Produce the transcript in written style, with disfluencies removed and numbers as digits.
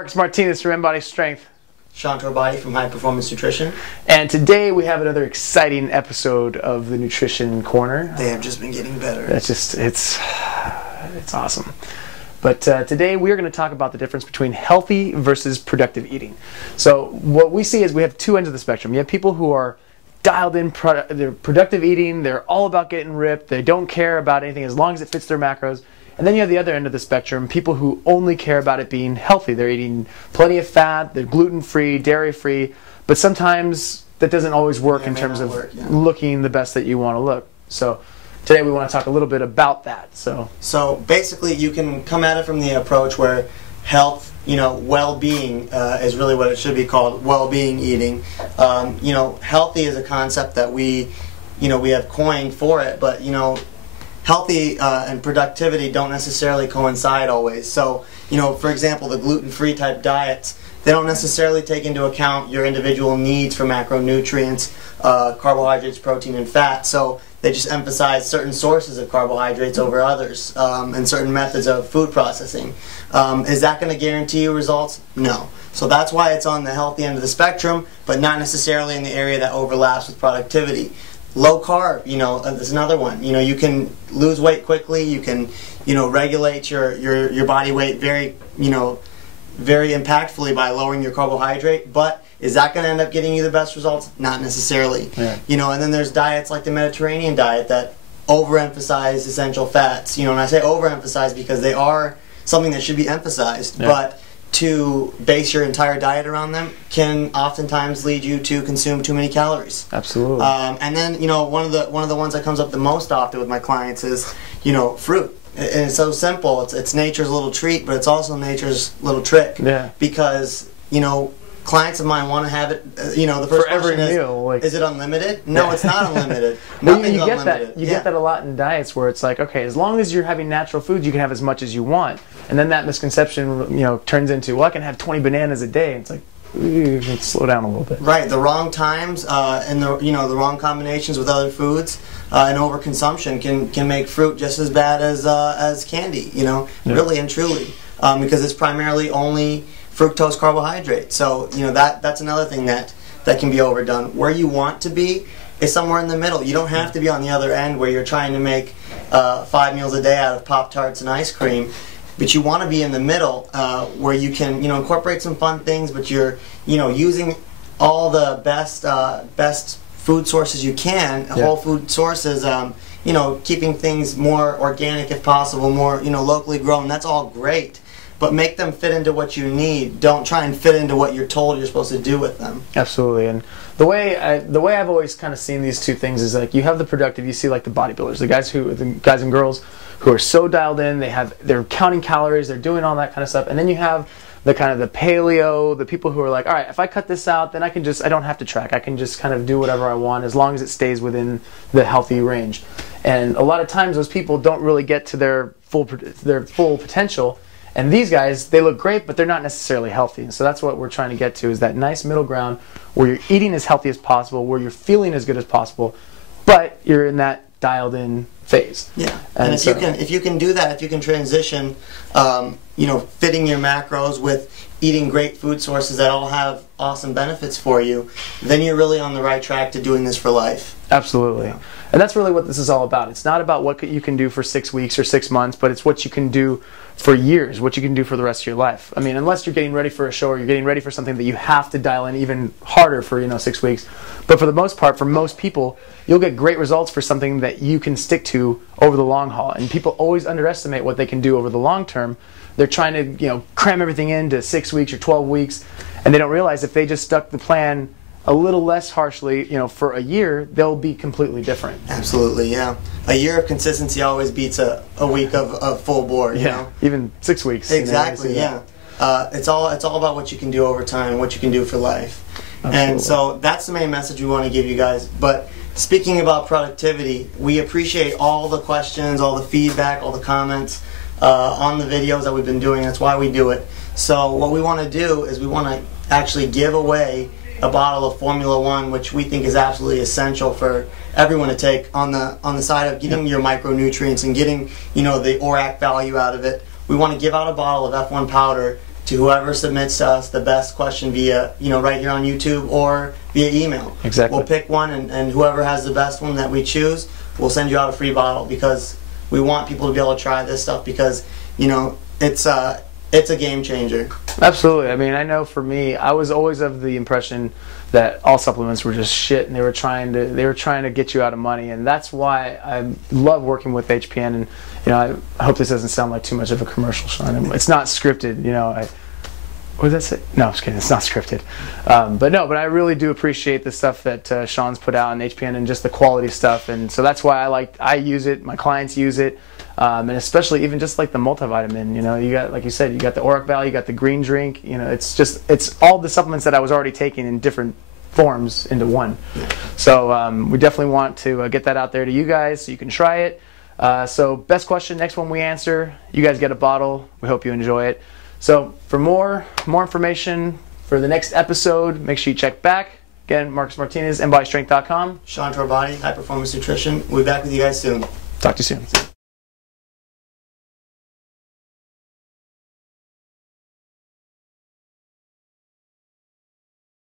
Marcus Martinez from Strength. Sean Torbati from High Performance Nutrition. And today we have another exciting episode of the Nutrition Corner. They have just been getting better. It's awesome. But today we are going to talk about the difference between healthy versus productive eating. So what we see is we have two ends of the spectrum. You have people who are dialed in, they're productive eating, they're all about getting ripped, they don't care about anything as long as it fits their macros. And then you have the other end of the spectrum, people who only care about it being healthy. They're eating plenty of fat, they're gluten-free, dairy-free, but sometimes that doesn't always work in terms of looking the best that you want to look. So today we want to talk a little bit about that. So basically you can come at it from the approach where health, well-being is really what it should be called, well-being eating. Healthy is a concept that we have coined for it, but healthy and productivity don't necessarily coincide always. So, for example, the gluten-free type diets, they don't necessarily take into account your individual needs for macronutrients, carbohydrates, protein, and fat. So they just emphasize certain sources of carbohydrates over others and certain methods of food processing. Is that going to guarantee you results? No. So that's why it's on the healthy end of the spectrum, but not necessarily in the area that overlaps with productivity. Low carb, is another one. You can lose weight quickly. You can, regulate your body weight very impactfully by lowering your carbohydrate. But is that going to end up getting you the best results? Not necessarily. Yeah. And then there's diets like the Mediterranean diet that overemphasize essential fats. And I say overemphasize because they are something that should be emphasized. Yeah. But to base your entire diet around them can oftentimes lead you to consume too many calories. Absolutely. And then one of the ones that comes up the most often with my clients is fruit. And it's so simple. It's nature's little treat, but it's also nature's little trick. Yeah. Because clients of mine want to have it. The first for every question meal. Is it unlimited? No, yeah. It's not unlimited. Nothing's unlimited. You get that a lot in diets where it's like, okay, as long as you're having natural foods, you can have as much as you want. And then that misconception, turns into, well, I can have 20 bananas a day. It's like, let's slow down a little bit. Right. The wrong times and the wrong combinations with other foods and overconsumption can make fruit just as bad as candy. Yeah. Really and truly, because it's primarily only fructose carbohydrate. So that's another thing that can be overdone. Where you want to be is somewhere in the middle. You don't have to be on the other end where you're trying to make 5 meals a day out of Pop-Tarts and ice cream. But you want to be in the middle where you can incorporate some fun things, but you're using all the best food sources you can, yeah. Whole food sources, keeping things more organic if possible, more locally grown. That's all great. But make them fit into what you need. Don't try and fit into what you're told you're supposed to do with them. Absolutely. And the way I've always kind of seen these two things is like you have the productive. You see like the bodybuilders, the guys and girls who are so dialed in. They're counting calories. They're doing all that kind of stuff. And then you have the kind of the paleo, the people who are like, all right, if I cut this out, then I don't have to track. I can just kind of do whatever I want as long as it stays within the healthy range. And a lot of times those people don't really get to their full potential. And these guys, they look great, but they're not necessarily healthy. And so that's what we're trying to get to, is that nice middle ground where you're eating as healthy as possible, where you're feeling as good as possible, but you're in that dialed in phase. Yeah. And if you can do that, if you can transition, fitting your macros with eating great food sources that all have awesome benefits for you, then you're really on the right track to doing this for life. Absolutely. Yeah. And that's really what this is all about. It's not about what you can do for 6 weeks or 6 months, but it's what you can do for years, what you can do for the rest of your life. I mean, unless you're getting ready for a show or you're getting ready for something that you have to dial in even harder for 6 weeks. But for the most part, for most people, you'll get great results for something that you can stick to over the long haul. And people always underestimate what they can do over the long term. They're trying to cram everything into 6 weeks or 12 weeks, and they don't realize if they just stuck the plan a little less harshly, for a year, they'll be completely different. Absolutely, yeah. A year of consistency always beats a week of full bore. Even 6 weeks. Exactly, yeah. It's all about what you can do over time and what you can do for life. Absolutely. And so that's the main message we want to give you guys. But speaking about productivity, we appreciate all the questions, all the feedback, all the comments on the videos that we've been doing. That's why we do it. So what we want to do is we want to actually give away a bottle of Formula One, which we think is absolutely essential for everyone to take on the side of getting your micronutrients and getting the ORAC value out of it. We want to give out a bottle of F1 powder to whoever submits to us the best question via, right here on YouTube or via email. Exactly. We'll pick one, and whoever has the best one that we choose, we'll send you out a free bottle, because we want people to be able to try this stuff, because, it's a game changer. Absolutely. I mean, I know for me, I was always of the impression that all supplements were just shit, and they were trying to get you out of money, and that's why I love working with HPN. And I hope this doesn't sound like too much of a commercial, Sean. It's not scripted. What did that say? No, I'm just kidding. It's not scripted. But I really do appreciate the stuff that Sean's put out on HPN, and just the quality stuff. And so that's why I use it. My clients use it. And especially even just like the multivitamin, you got, like you said, you got the Oric Valley, you got the green drink, it's all the supplements that I was already taking in different forms into one. So we definitely want to get that out there to you guys so you can try it. So best question, next one we answer, you guys get a bottle. We hope you enjoy it. So for more information for the next episode, make sure you check back. Again, Marcus Martinez, mbodystrength.com. Sean Torbati, High Performance Nutrition. We'll be back with you guys soon. Talk to you soon.